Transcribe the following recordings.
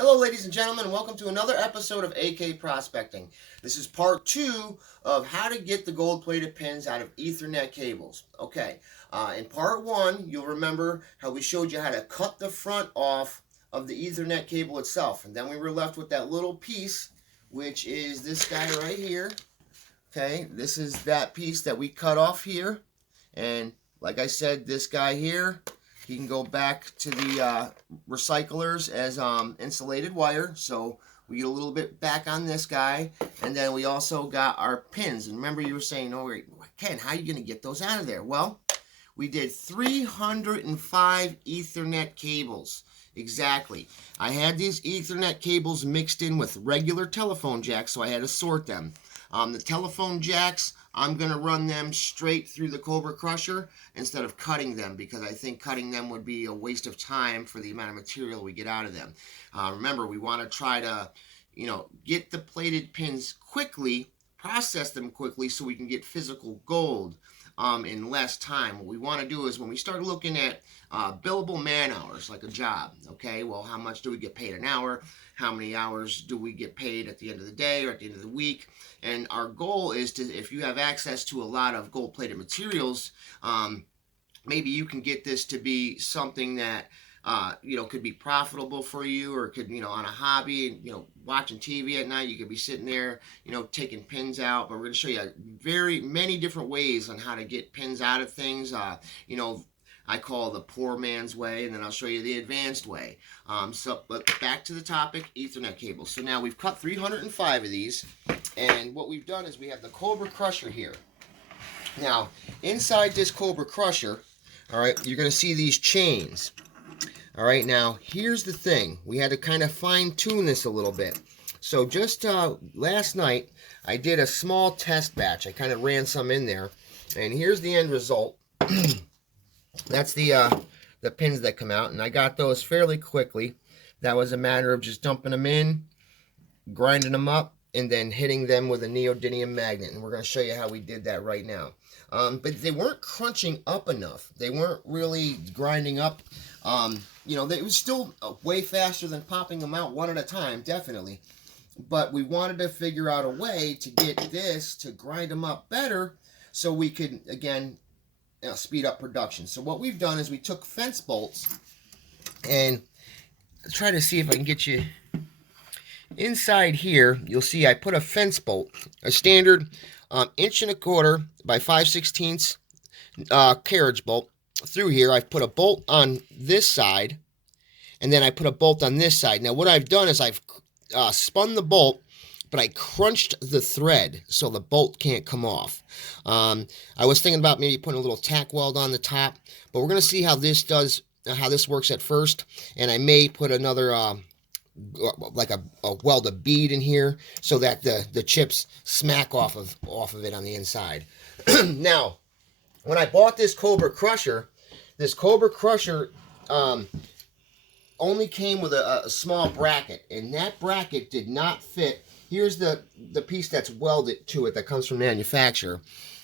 Hello ladies and gentlemen, and welcome to another episode of AK Prospecting. This is part 2 of how to get the gold-plated pins out of Ethernet cables. Okay, in part 1, you'll remember how we showed you how to cut the front off of the Ethernet cable itself. And then we were left with that little piece, which is this guy right here. Okay, this is that piece that we cut off here. And like I said, this guy here, he can go back to the recyclers as insulated wire. So we get a little bit back on this guy. And then we also got our pins. And remember you were saying, oh, wait, Ken, how are you going to get those out of there? Well, we did 305 Ethernet cables. Exactly. I had these Ethernet cables mixed in with regular telephone jacks, so I had to sort them. The telephone jacks, I'm going to run them straight through the Kobra Crusher instead of cutting them, because I think cutting them would be a waste of time for the amount of material we get out of them. Remember, we want to try to, get the plated pins quickly, process them quickly so we can get physical gold in less time. What we want to do is when we start looking at billable man hours, like a job, okay, well, how much do we get paid an hour? How many hours do we get paid at the end of the day or at the end of the week? And our goal is to, if you have access to a lot of gold-plated materials, maybe you can get this to be something that could be profitable for you, or could, on a hobby, watching TV at night, you could be sitting there, taking pins out. But we're going to show you very many different ways on how to get pins out of things. I call the poor man's way, and then I'll show you the advanced way. But back to the topic, Ethernet cables. So now we've cut 305 of these, and what we've done is we have the Kobra Crusher here. Now, inside this Kobra Crusher, all right, you're going to see these chains. All right, now, here's the thing. We had to kind of fine-tune this a little bit. So just last night, I did a small test batch. I kind of ran some in there, and here's the end result. That's the pins that come out, and I got those fairly quickly. That was a matter of just dumping them in, grinding them up, and then hitting them with a neodymium magnet. And we're going to show you how we did that right now. But they weren't crunching up enough. They weren't really grinding up. It was still way faster than popping them out one at a time, definitely. But we wanted to figure out a way to get this to grind them up better so we could, again, speed up production. So what we've done is we took fence bolts, and try to see if I can get you inside here. You'll see I put a fence bolt, a standard 1.25" by 5/16 carriage bolt through here. I've put a bolt on this side, and then I put a bolt on this side. Now what I've done is I've spun the bolt, but I crunched the thread so the bolt can't come off. I was thinking about maybe putting a little tack weld on the top, but we're going to see how this works at first, and I may put another like a weld a bead in here so that the chips smack off of it on the inside. Now, when I bought this Kobra Crusher only came with a small bracket, and that bracket did not fit. Here's the piece that's welded to it that comes from manufacturer.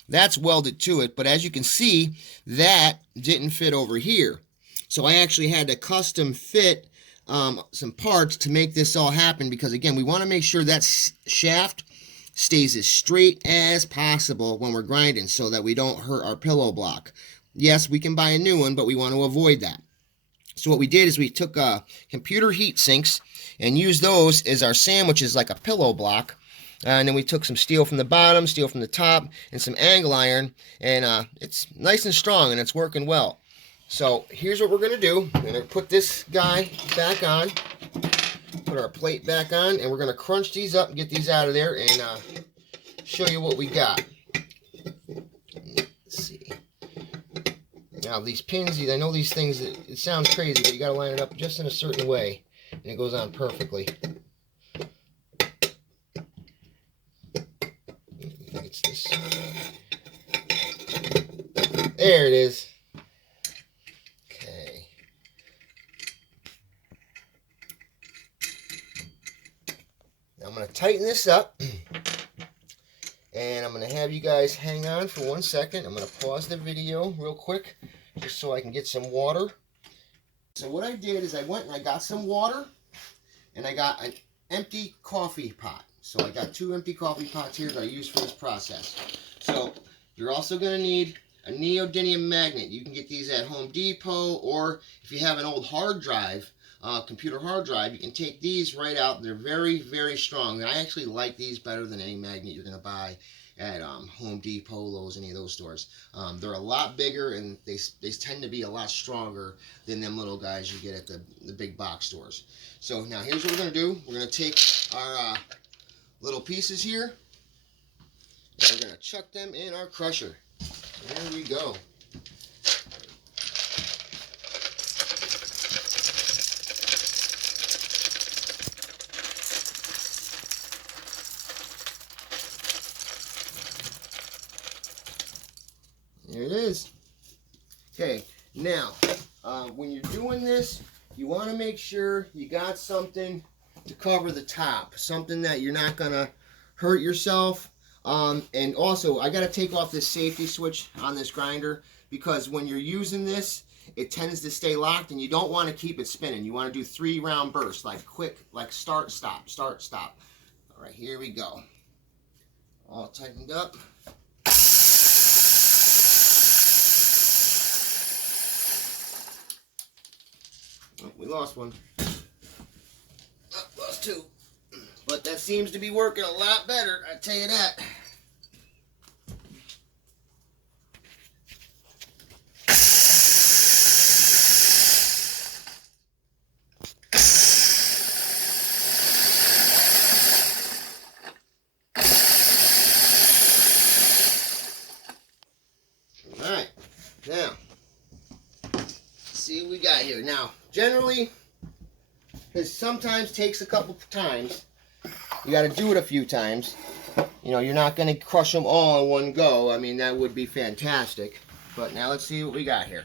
That's welded to it, but as you can see, that didn't fit over here. So I actually had to custom fit some parts to make this all happen, because again, we want to make sure that shaft stays as straight as possible when we're grinding so that we don't hurt our pillow block. Yes, we can buy a new one, but we want to avoid that. So what we did is we took computer heat sinks and used those as our sandwiches, like a pillow block. And then we took some steel from the bottom, steel from the top, and some angle iron. And it's nice and strong, and it's working well. So here's what we're going to do. We're going to put this guy back on, put our plate back on, and we're going to crunch these up and get these out of there and show you what we got. Let's see. Now these pins, I know these things, it sounds crazy, but you got to line it up just in a certain way, and it goes on perfectly. It's this. There it is. Okay. Now I'm going to tighten this up, and I'm going to have you guys hang on for 1 second. I'm going to pause the video real quick just so I can get some water. So what I did is I went and I got some water, and I got an empty coffee pot. So I got 2 empty coffee pots here that I use for this process. So you're also going to need a neodymium magnet. You can get these at Home Depot, or if you have an old hard drive, computer hard drive, you can take these right out. They're very, very strong. And I actually like these better than any magnet you're going to buy at Home Depot, Lowe's, any of those stores. They're a lot bigger, and they tend to be a lot stronger than them little guys you get at the big box stores. So now here's what we're going to do. We're going to take our little pieces here, and we're going to chuck them in our crusher. There we go. There it is. Okay, now, when you're doing this, you want to make sure you got something to cover the top, something that you're not going to hurt yourself. And also, I got to take off this safety switch on this grinder, because when you're using this, it tends to stay locked, and you don't want to keep it spinning. You want to do 3-round bursts, like quick, like start, stop, start, stop. All right, here we go. All tightened up. Oh, we lost one. Oh, lost 2. But that seems to be working a lot better, I tell you that. Alright, now, see what we got here. Now, generally, this sometimes takes a couple times. You got to do it a few times. You know, you're not going to crush them all in one go. I mean, that would be fantastic. But now let's see what we got here.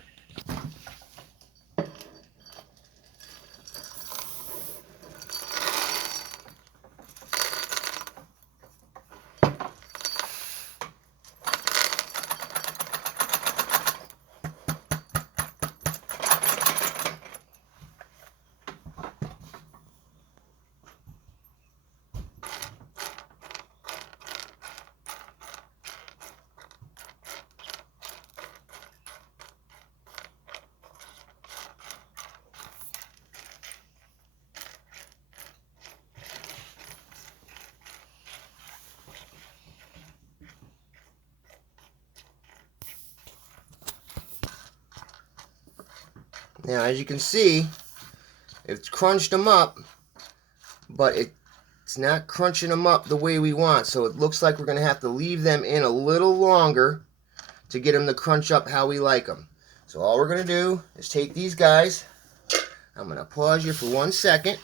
Now, as you can see, it's crunched them up, but it's not crunching them up the way we want. So it looks like we're going to have to leave them in a little longer to get them to crunch up how we like them. So all we're going to do is take these guys. I'm going to pause you for 1 second.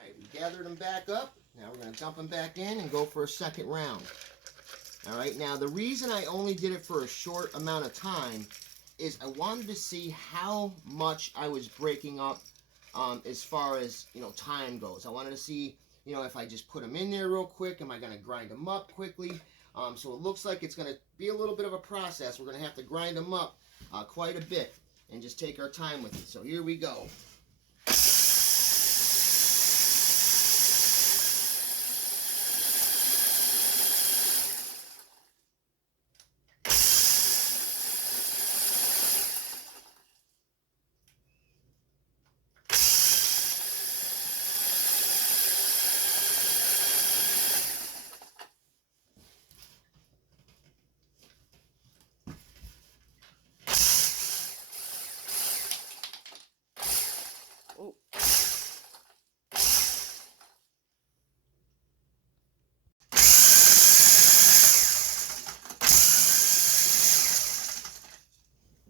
All right, we gathered them back up. Now we're going to dump them back in and go for a second round. All right, now the reason I only did it for a short amount of time is I wanted to see how much I was breaking up as far as, you know, time goes. I wanted to see, you know, if I just put them in there real quick, am I going to grind them up quickly? So it looks like it's going to be a little bit of a process. We're going to have to grind them up quite a bit and just take our time with it. So here we go.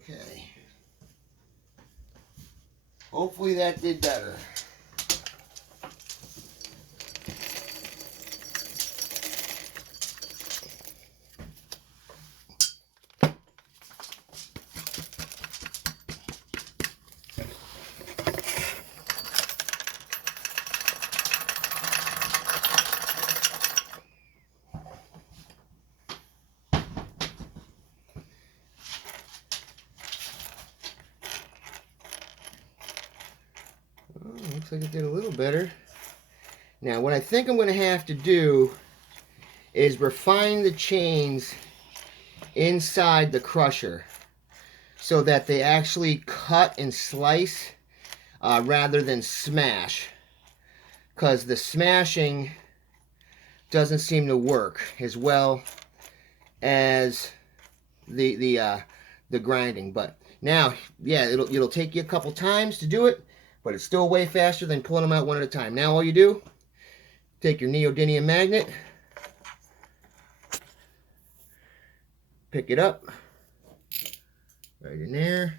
Okay. Hopefully that did better. Looks like it did a little better. Now what I think I'm going to have to do is refine the chains inside the crusher so that they actually cut and slice rather than smash, because the smashing doesn't seem to work as well as the grinding. But now, yeah, it'll take you a couple times to do it, but it's still way faster than pulling them out one at a time. Now all you do, take your neodymium magnet, pick it up right in there.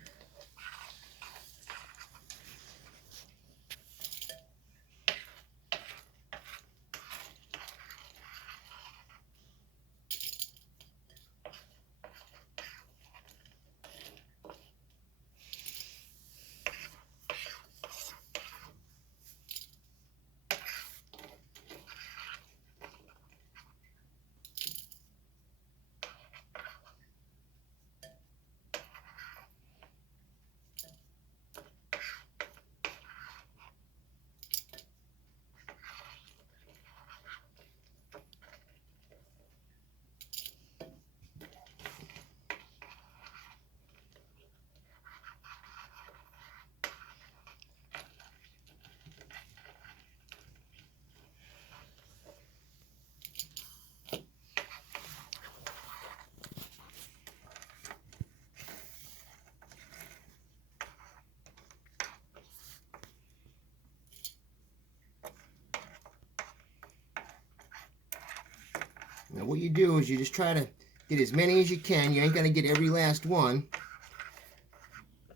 Now what you do is you just try to get as many as you can. You ain't gonna get every last one.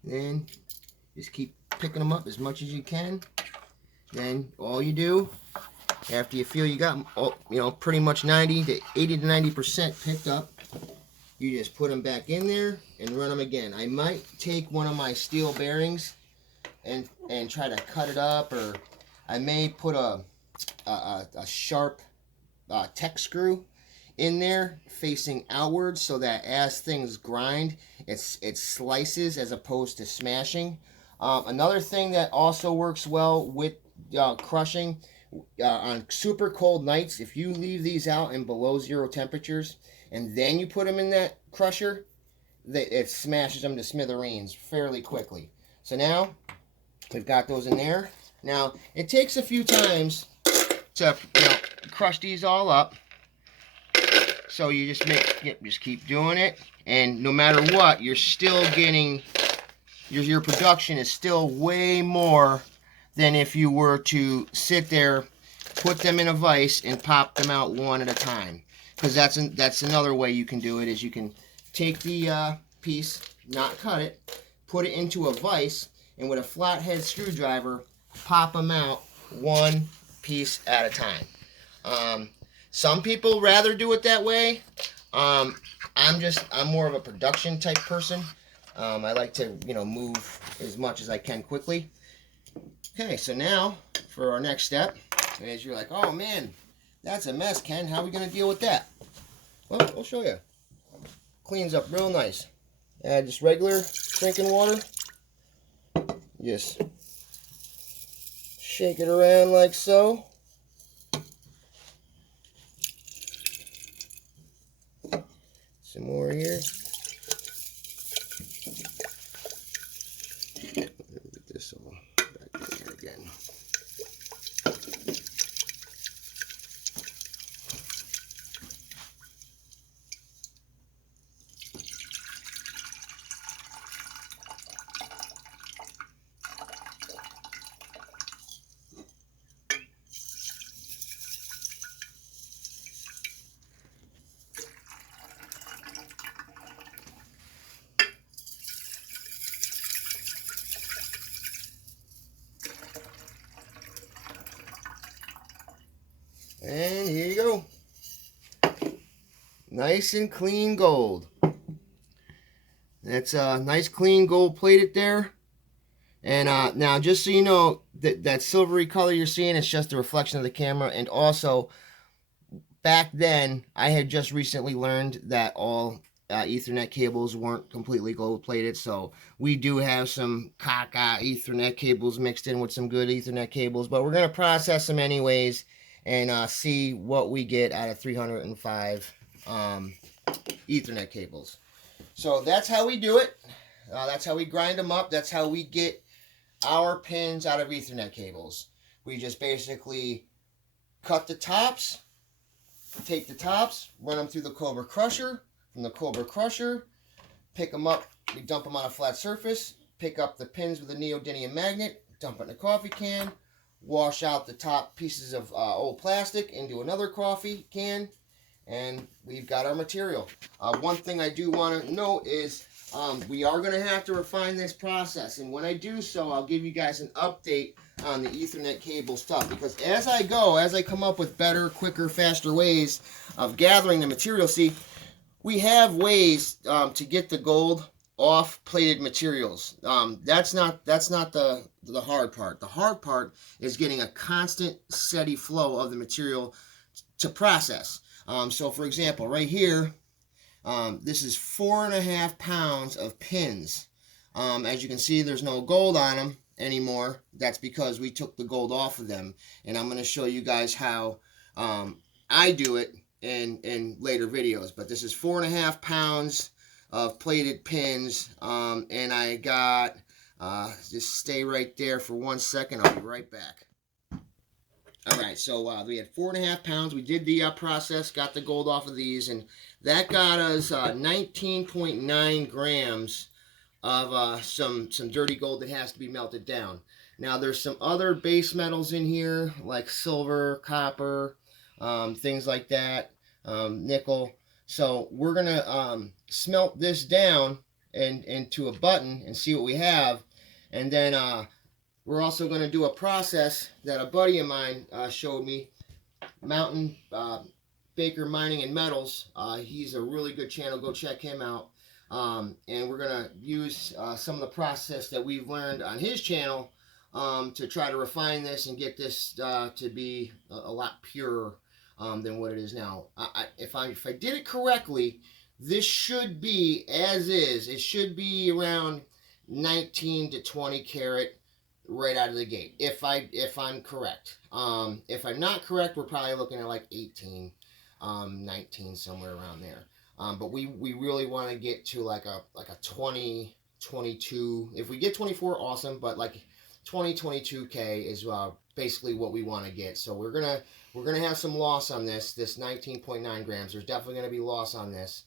Then just keep picking them up as much as you can. Then all you do, after you feel you got, pretty much 80 to 90% picked up, you just put them back in there and run them again. I might take one of my steel bearings and try to cut it up, or I may put a sharp tech screw in there facing outwards, so that as things grind, it slices as opposed to smashing. Another thing that also works well with crushing on super cold nights, if you leave these out in below 0 temperatures and then you put them in that crusher, it smashes them to smithereens fairly quickly. So now we've got those in there. Now it takes a few times to crush these all up. So you just keep doing it, and no matter what, you're still getting your production is still way more than if you were to sit there, put them in a vise, and pop them out one at a time. Because that's another way you can do it, is you can take the piece, not cut it, put it into a vise, and with a flathead screwdriver, pop them out one piece at a time. Some people rather do it that way. I'm more of a production type person. I like to move as much as I can quickly. Okay, so now for our next step, is you're like, oh man, that's a mess, Ken. How are we gonna deal with that? Well, I'll show you. Cleans up real nice. Add just regular drinking water. Just shake it around like so. Some more here. Get this all back in there again. And here you go. Nice and clean gold. That's nice clean gold plated there. And now just so you know, that silvery color you're seeing is just a reflection of the camera. And also, back then, I had just recently learned that all Ethernet cables weren't completely gold plated, so we do have some caca Ethernet cables mixed in with some good Ethernet cables, but we're going to process them anyways and see what we get out of 305 Ethernet cables. So that's how we do it. That's how we grind them up. That's how we get our pins out of Ethernet cables. We just basically cut the tops, take the tops, run them through the Kobra Crusher. From the Kobra Crusher, pick them up, we dump them on a flat surface, pick up the pins with a neodymium magnet, dump it in a coffee can, wash out the top pieces of old plastic into another coffee can, and we've got our material. One thing I do want to note is we are going to have to refine this process, and when I do so, I'll give you guys an update on the Ethernet cable stuff, because as I come up with better, quicker, faster ways of gathering the material, see, we have ways to get the gold off plated materials. That's not the hard part. The hard part is getting a constant, steady flow of the material to process. So for example, right here, this is 4.5 pounds of pins. As you can see, there's no gold on them anymore. That's because we took the gold off of them, and I'm going to show you guys how I do it in later videos. But this is 4.5 pounds of plated pins, and I got just stay right there for 1 second. I'll be right back. Alright, so we had 4.5 pounds. We did the process, got the gold off of these, and that got us 19.9 grams of some dirty gold that has to be melted down. Now there's some other base metals in here like silver, copper, things like that, nickel. So we're gonna smelt this down into a button and see what we have, and then we're also going to do a process that a buddy of mine showed me, Mountain Baker Mining and Metals. He's a really good channel. Go check him out. And we're going to use some of the process that we've learned on his channel to try to refine this and get this to be a lot purer than what it is now. If I did it correctly, this should be as is. It should be around 19 to 20 karat right out of the gate, if I'm correct. If I'm not correct, we're probably looking at like 18, 19, somewhere around there. But we really want to get to like a 20, 22. If we get 24, awesome. But like 20, 22K is basically what we want to get. So we're gonna have some loss on this 19.9 grams. There's definitely gonna be loss on this.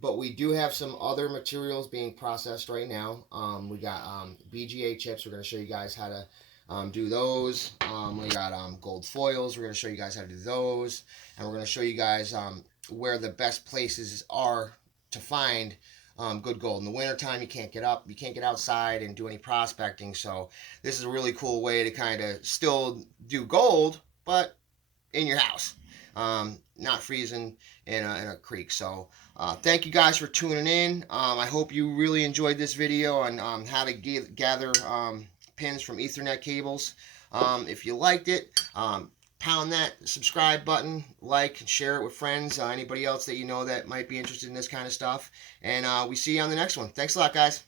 But we do have some other materials being processed right now. We got BGA chips. We're going to show you guys how to do those. We got gold foils. We're going to show you guys how to do those. And we're going to show you guys where the best places are to find good gold. In the wintertime, you can't get up. You can't get outside and do any prospecting. So this is a really cool way to kind of still do gold, but in your house. Not freezing in a creek. So thank you guys for tuning in. I hope you really enjoyed this video on how to gather pins from Ethernet cables. If you liked it, pound that subscribe button, like, and share it with friends, anybody else that you know that might be interested in this kind of stuff. And we see you on the next one. Thanks a lot, guys.